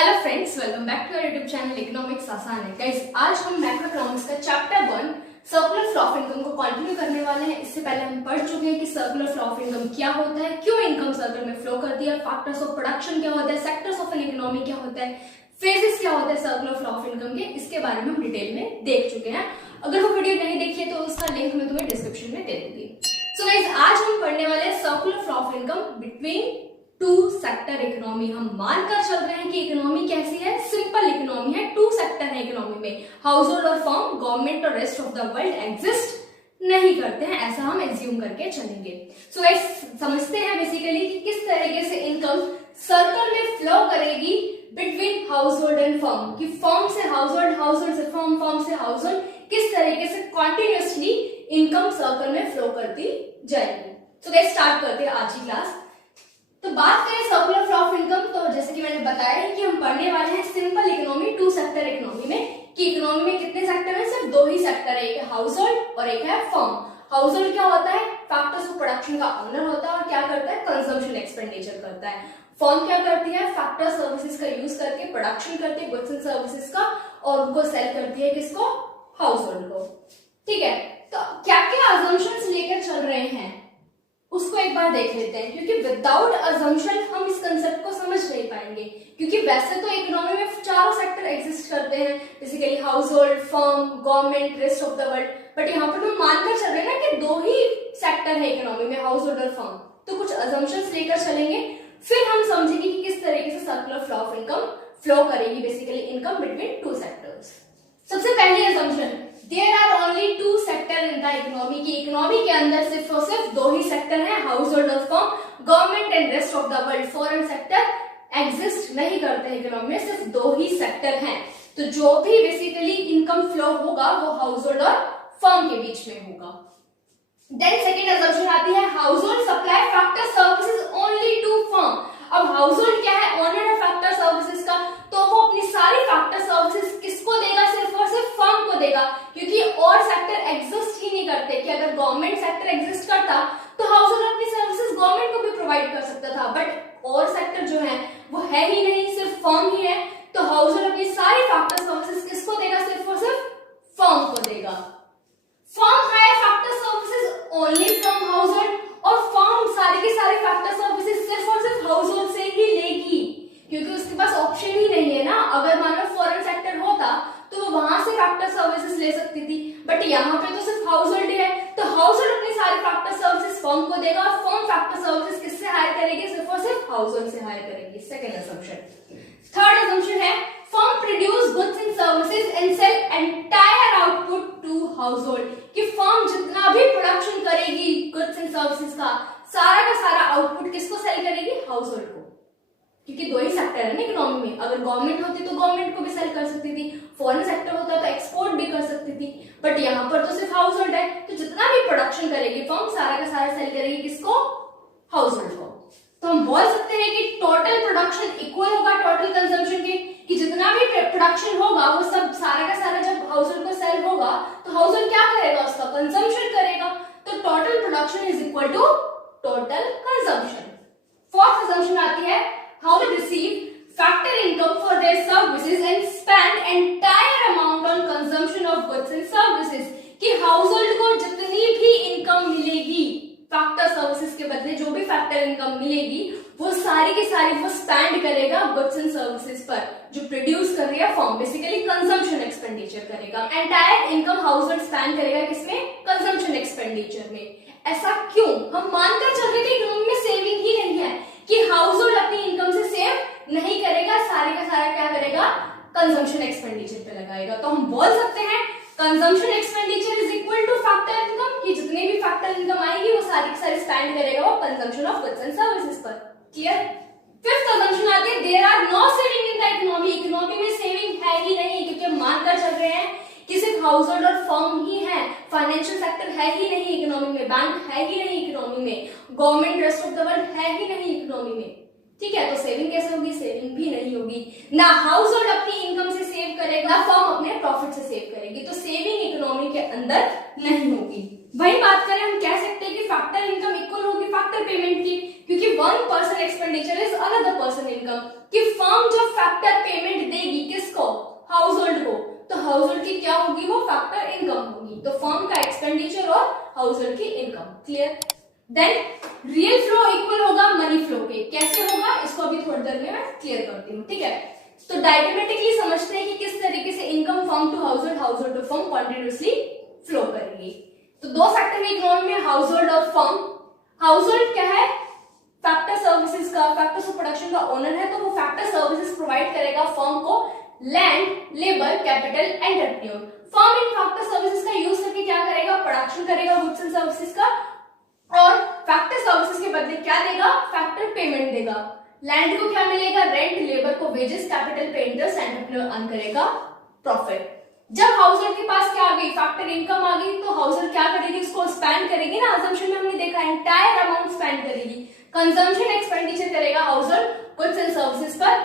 Hello friends, welcome back to our YouTube channel economics आसान है। Guys, आज हम मैक्रोइकोनॉमिक्स का chapter 1 circular flow of income को कंटिन्यू करने वाले हैं। इससे पहले हम पढ़ चुके हैं कि सर्कुलर फ्लो ऑफ इनकम क्या होता है, क्यों इनकम सर्कल में फ्लो करती है, फैक्टर्स ऑफ प्रोडक्शन क्या होता है, सेक्टर्स ऑफ एन इकोनॉमी क्या होता है, फेजेस क्या होता है सर्कुलर फ्लो ऑफ इनकम के। इसके बारे में हम डिटेल में देख चुके हैं। अगर वो वीडियो नहीं देखी है तो उसका लिंक मैं तुम्हें डिस्क्रिप्शन में दे दूंगी। सो गाइस, आज हम पढ़ने वाले हैं circular flow of income between to sector economy. हम मानकर चल रहे हैं कि इकोनॉमी कैसी है, सिंपल इकोनॉमी है, टू सेक्टर है इकोनॉमी में, हाउस होल्ड और फर्म, गवर्नमेंट और rest of the world exist नहीं करते हैं, ऐसा हम एज्यूम करके चलेंगे। सो गाइस, समझते हैं बेसिकली कि किस तरीके से इनकम सर्कल में फ्लो करेगी between house hold and firm, कि फर्म से हाउस होल्ड, हाउस होल्ड से फर्म, फर्म से हाउस होल्ड, किस तरीके से कॉन्टिन्यूसली इनकम सर्कल में फ्लो करती जाएगी। सो गाइस, स्टार्ट करते हैं आज की क्लास। तो बात करें सर्कुलर फ्लो ऑफ इनकम, तो जैसे कि मैंने बताया कि हम पढ़ने वाले हैं simple economy, two sector economy में, कि इकोनॉमी में कितने सेक्टर हैं, सिर्फ दो ही सेक्टर है, एक है हाउस होल्ड और एक है फर्म। हाउस होल्ड क्या होता है, फैक्टर्स ऑफ प्रोडक्शन का ओनर होता है और क्या करता है, कंजम्पशन एक्सपेंडिचर करता है। फर्म क्या करती है, फैक्टर सर्विसेज का यूज करके प्रोडक्शन करती है गुड्स एंड सर्विसेज का और उनको सेल करती है किसको, हाउस होल्ड को। ठीक है, तो क्या क्या अजम्पशंस लेकर चल रहे हैं उसको एक बार देख लेते हैं, क्योंकि विदाउट अजम्पशन हम इस कंसेप्ट को समझ नहीं पाएंगे। क्योंकि वैसे तो इकोनॉमी में चारों सेक्टर एग्जिस्ट करते हैं, basically house hold, firm, government, rest of the world, but यहाँ पर हम मानकर चल रहे हैं ना कि दो ही सेक्टर है इकोनॉमी में, हाउस होल्ड और फर्म। तो कुछ अजम्पशंस लेकर चलेंगे, फिर हम समझेंगे कि किस तरीके से circular flow of income flow करेगी, basically income between two sectors. सबसे पहली assumption, there are only two sector in the economy, की इकोनॉमी के अंदर सिर्फ और सिर्फ दो ही सेक्टर हैं, हाउस होल्ड और firm, government and rest of the world. Foreign sector exist नहीं करते हैं इकोनॉमी में, सिर्फ दो ही सेक्टर हैं। तो जो भी बेसिकली इनकम फ्लो होगा वो हाउस होल्ड और फर्म के बीच में होगा। देन सेकेंड अजम्पशन आती है, household supply factor services only to firm. अब हाउस होल्ड क्या है, ओनर है फैक्टर सर्विसेज का, तो वो अपनी सारी फैक्टर सर्विसेज किसको देगा, सिर्फ और सिर्फ फर्म को देगा, क्योंकि और सेक्टर एग्जिस्ट ही नहीं करते। कि अगर गवर्नमेंट सेक्टर एग्जिस्ट करता तो हाउस होल्ड अपनी सर्विसेज गवर्नमेंट को भी प्रोवाइड कर सकता था, बट और सेक्टर जो है वो है ही नहीं, सिर्फ फर्म ही है। तो हाउस होल्ड अपनी सारी फैक्टर सर्विसेज किसको देगा, सिर्फ और सिर्फ फर्म को देगा। Firm hire factor services only from household, और फर्म सारी की सारी फैक्टर सर्विसेज सिर्फ और सिर्फ हाउस होल्ड से ही लेगी, क्योंकि उसके पास ऑप्शन ही नहीं है ना। अगर मान लो फॉरेन सेक्टर होता तो वो वहां से फैक्टर सर्विसेज ले सकती थी, बट यहाँ पे तो सिर्फ हाउस होल्ड है। तो हाउस होल्ड अपनी सारी फैक्टर सर्विसेज फर्म को देगा और फर्म फैक्टर सर्विसेज किससे हायर करेगी, सिर्फ और सिर्फ हाउस होल्ड से हायर करेगी। Second assumption. थर्ड असम्पशन है, firm produce goods and services and sell entire output to household, कि फर्म जितना भी प्रोडक्शन करेगी गुड्स एंड सर्विसेज का सारा आउटपुट किसको सेल करेगी, हाउस होल्ड को। क्योंकि दो ही सेक्टर है ना इकोनॉमी में, अगर गवर्नमेंट होती तो गवर्नमेंट को भी सेल कर सकती थी, फॉरेन सेक्टर होता तो एक्सपोर्ट भी कर सकती थी, बट यहाँ पर तो सिर्फ हाउस होल्ड है। तो जितना भी प्रोडक्शन करेगी फर्म सारा का सारा सेल करेगी किसको, हाउस होल्ड को। तो हम बोल सकते हैं कि टोटल प्रोडक्शन इक्वल होगा टोटल कंजम्पशन के, कि जितना भी प्रोडक्शन होगा वो सब सारा का सारा जब हाउस होल्ड को सेल होगा तो हाउस होल्ड क्या करेगा, उसका कंजम्पशन करेगा। तो total production is equal to total consumption. Fourth assumption आती है, household receive factor income for their services and spend entire amount on consumption of goods and services, कि हाउस होल्ड को जितनी भी इनकम मिलेगी factor services के बदले, जो भी फैक्टर इनकम मिलेगी वो सारी की सारी वो स्पेंड करेगा गुड्स एंड सर्विसेज पर, जो प्रोड्यूस कर रही है फर्म, बेसिकली कंजम्पशन एक्सपेंडिचर करेगा। Entire income house hold spend करेगा किसमें, कंजम्पशन एक्सपेंडिचर में। ऐसा क्यों, हम मानकर चल रहे थे इकोनॉमी में सेविंग ही नहीं है, कि हाउस होल्ड अपनी इनकम से सेव नहीं करेगा, सारे का सारा क्या करेगा, कंजम्पशन एक्सपेंडिचर पे लगाएगा। तो हम बोल सकते हैं consumption expenditure is equal two factor income, कि जितने भी फैक्टर इनकम आएगी वो सारी की सारी स्पेंड करेगा वो consumption of goods and services पर। क्लियर। फिफ्थ असम्पशन आती है, there are no saving in the economy, economy में सेविंग है ही नहीं, क्योंकि हम मानकर चल रहे हैं कि सिर्फ हाउस होल्ड और फर्म ही है, फाइनेंशियल सेक्टर है ही नहीं इकोनॉमी में, बैंक है ही नहीं इकोनॉमी में, government rest of the world है ही नहीं इकोनॉमी में। ठीक है, तो सेविंग कैसे होगी, सेविंग भी नहीं होगी। ना हाउस होल्ड अपनी इनकम से सेव करेगा, ना फर्म अपने प्रॉफिट से सेव करेगी, तो सेविंग इकोनॉमी के अंदर नहीं होगी। वही बात करें हम कह सकते हैं कि फैक्टर इनकम इक्वल होगी फैक्टर पेमेंट की, क्योंकि one person expenditure is another person income. कि फर्म जब फैक्टर पेमेंट देगी किसको, हाउस होल्ड को, तो हाउस होल्ड की क्या होगी, वो फैक्टर इनकम होगी। तो फर्म का एक्सपेंडिचर और हाउस होल्ड की income. Clear. Then real flow equal होगा मनी फ्लो के। कैसे होगा इसको अभी थोड़ी देर में मैं क्लियर करती हूँ, ठीक है। तो डायग्रामेटिकली समझते हैं कि किस तरीके से income firm to household to firm continuously flow करेगी। तो दो सेक्टर में इकोनॉमी में हाउस होल्ड और फर्म। हाउस होल्ड क्या है, फैक्टर सर्विसेज का, फैक्टर्स ऑफ प्रोडक्शन का ओनर है, तो वो फैक्टर सर्विसेज प्रोवाइड करेगा फर्म को, land, labour, capital and revenue. Firm इन फैक्टर सर्विसेज का यूज करके क्या करेगा, प्रोडक्शन करेगा गुड्स एंड सर्विसेज का, और फैक्टर सर्विसेज के बदले क्या देगा, फैक्टर पेमेंट देगा। लैंड को क्या मिलेगा, रेंट, लेबर को वेजेस, कैपिटल पे इंटरेस्ट, एंटरप्रेन्योर अर्न करेगा प्रॉफिट। जब हाउस होल्ड के पास क्या आ गई, फैक्टर इनकम आ गई, तो हाउस होल्ड क्या करेगी, उसको स्पेंड करेगी ना, अजम्पशन में हमने देखा एंटायर अमाउंट स्पेंड करेगी। कंजम्पशन एक्सपेंडिचर करेगा house hold goods and services पर,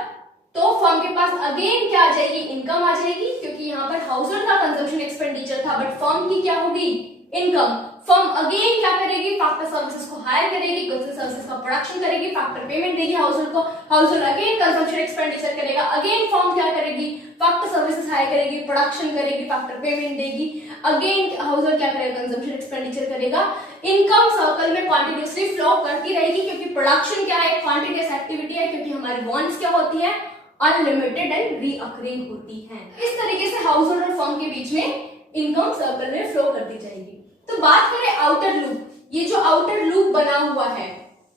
तो फर्म के पास अगेन क्या आ जाएगी, इनकम आ जाएगी, क्योंकि यहाँ पर हाउस होल्ड का कंजम्पशन एक्सपेंडिचर था, बट फर्म की क्या होगी, इनकम। फर्म अगेन क्या करेगी, फैक्टर सर्विसेज को हायर करेगी, गुड्स एंड सर्विसेज का प्रोडक्शन करेगी, फैक्टर पेमेंट देगी हाउस होल्ड को, house hold again consumption expenditure करेगा, अगेन फर्म क्या करेगी, फैक्टर सर्विसेज हायर करेगी, प्रोडक्शन करेगी, फैक्टर पेमेंट देगी, अगेन हाउस होल्ड क्या करेगा, कंजम्पशन एक्सपेंडिचर करेगा। इनकम सर्कल में कॉन्टिन्यूसली फ्लो करती रहेगी, क्योंकि प्रोडक्शन क्या है, कॉन्टिन्यूअस एक्टिविटी है, क्योंकि हमारी वांट्स क्या होती है, अनलिमिटेड एंड रीअकरिंग होती है। इस तरीके से हाउस होल्ड और फर्म के बीच में इनकम सर्कल में फ्लो करती जाएगी। तो बात करें आउटर लूप, ये जो आउटर लूप बना हुआ है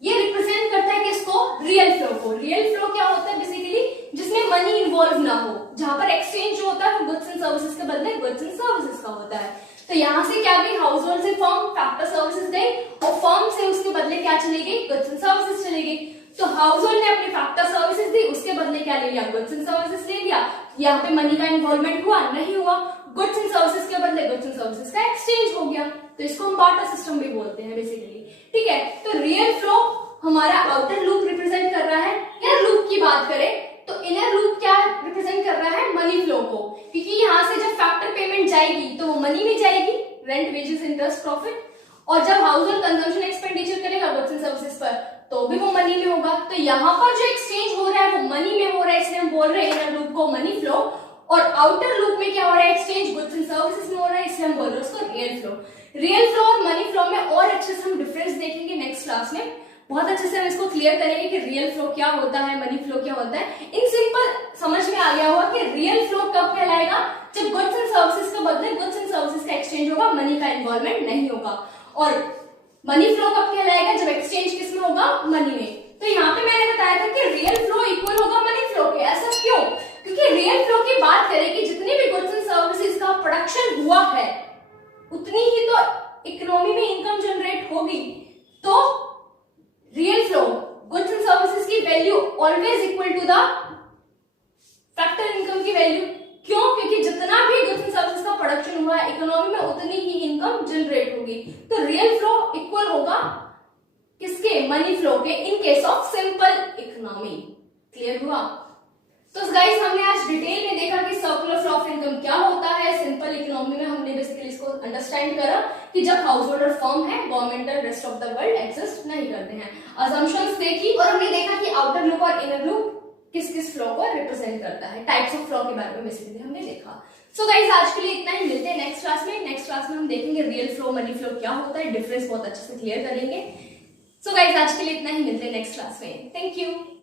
ये रिप्रेजेंट करता है किसको, रियल फ्लो को। रियल फ्लो क्या होता है, बेसिकली जिसमें मनी इन्वॉल्व ना हो, जहां पर एक्सचेंज जो होता है वो गुड्स एंड सर्विसेज के बदले गुड्स एंड सर्विसेज का होता है। तो यहाँ से क्या गई, हाउस होल्ड से फर्म फैक्टर सर्विसेज गई, और फर्म से उसके बदले क्या चली गई, गुड्स एंड सर्विसेज चली गई। तो हाउस होल्ड ने अपनी फैक्टर सर्विसेज दी, उसके बदले क्या ले लिया, गुड्स एंड सर्विसेज ले लिया। यहाँ पे मनी का इन्वॉल्वमेंट हुआ नहीं हुआ, गुड्स एंड सर्विसेज के बदले गुड्स एंड सर्विसेज का एक्सचेंज हो गया। तो इसको हम बार्टर सिस्टम भी बोलते हैं बेसिकली, ठीक है। तो रियल फ्लो हमारा आउटर लूप रिप्रेजेंट कर रहा है। इनर लूप की बात करें तो इनर लूप क्या रिप्रेजेंट कर रहा है, मनी फ्लो को, क्योंकि यहाँ से जब फैक्टर पेमेंट जाएगी तो वो मनी में जाएगी, रेंट, वेजेस, इंटरेस्ट, प्रॉफिट, और जब हाउस होल्ड कंजम्पशन एक्सपेंडिचर करेगा गुड्स एंड सर्विसेज पर तो भी वो मनी में होगा। तो यहाँ पर जो एक्सचेंज हो रहा है वो मनी में हो रहा है, इसलिए हम बोल रहे हैं इनर लूप को मनी फ्लो। और आउटर लूप में क्या हो रहा है, एक्सचेंज गुड्स एंड सर्विसेज में हो रहा है, इसलिए हम बोल रहे हैं उसको रियल फ्लो। रियल फ्लो और मनी फ्लो में और अच्छे से हम डिफरेंस देखेंगे नेक्स्ट क्लास में, बहुत अच्छे से हम इसको क्लियर करेंगे कि रियल फ्लो क्या होता है, मनी फ्लो क्या होता है। इन सिंपल समझ में आ गया होगा कि रियल फ्लो कब कहलाएगा, जब गुड्स एंड सर्विसेज के बदले गुड्स एंड सर्विसेज का एक्सचेंज होगा, मनी का इन्वॉल्वमेंट नहीं होगा। और मनी फ्लो कब कहलाएगा, जब एक्सचेंज किसमें होगा, मनी में। तो यहाँ पे मैंने बताया था कि रियल फ्लो इक्वल होगा मनी फ्लो के। ऐसा क्यों, क्योंकि रियल फ्लो की बात करें कि जितनी भी गुड्स एंड सर्विसेज का प्रोडक्शन हुआ है उतनी ही तो इकोनॉमी में इनकम जनरेट होगी। तो real flow, goods and services की value always equal to the factor income की वैल्यू। क्यों, क्योंकि जितना भी गुड्स एंड सर्विसेज का प्रोडक्शन हुआ है इकोनॉमी में उतनी ही इनकम जनरेट होगी। तो रियल फ्लो इक्वल होगा किसके, मनी फ्लो के, in case of simple economy. Clear हुआ। तो गाइस हमने आज डिटेल में देखा कि सर्कुलर फ्लो ऑफ इनकम क्या होता है। सिंपल इकोनॉमी में हमने बेसिकली इसको अंडरस्टैंड करा कि जब हाउस होल्ड और फर्म है, गवर्नमेंट और rest of the world exist नहीं करते हैं। असम्पशंस देखी और हमने देखा कि आउटर लूप और इनर लूप किस किस फ्लो को रिप्रेजेंट करता है। टाइप्स ऑफ फ्लो के बारे में बेसिकली हमने देखा। सो गाइस आज के लिए इतना ही, मिलते हैं नेक्स्ट क्लास में। नेक्स्ट क्लास में हम देखेंगे रियल फ्लो, मनी फ्लो क्या होता है, डिफरेंस बहुत अच्छे से क्लियर करेंगे। सो गाइस आज के लिए इतना ही, मिलते हैं नेक्स्ट क्लास में। Thank you.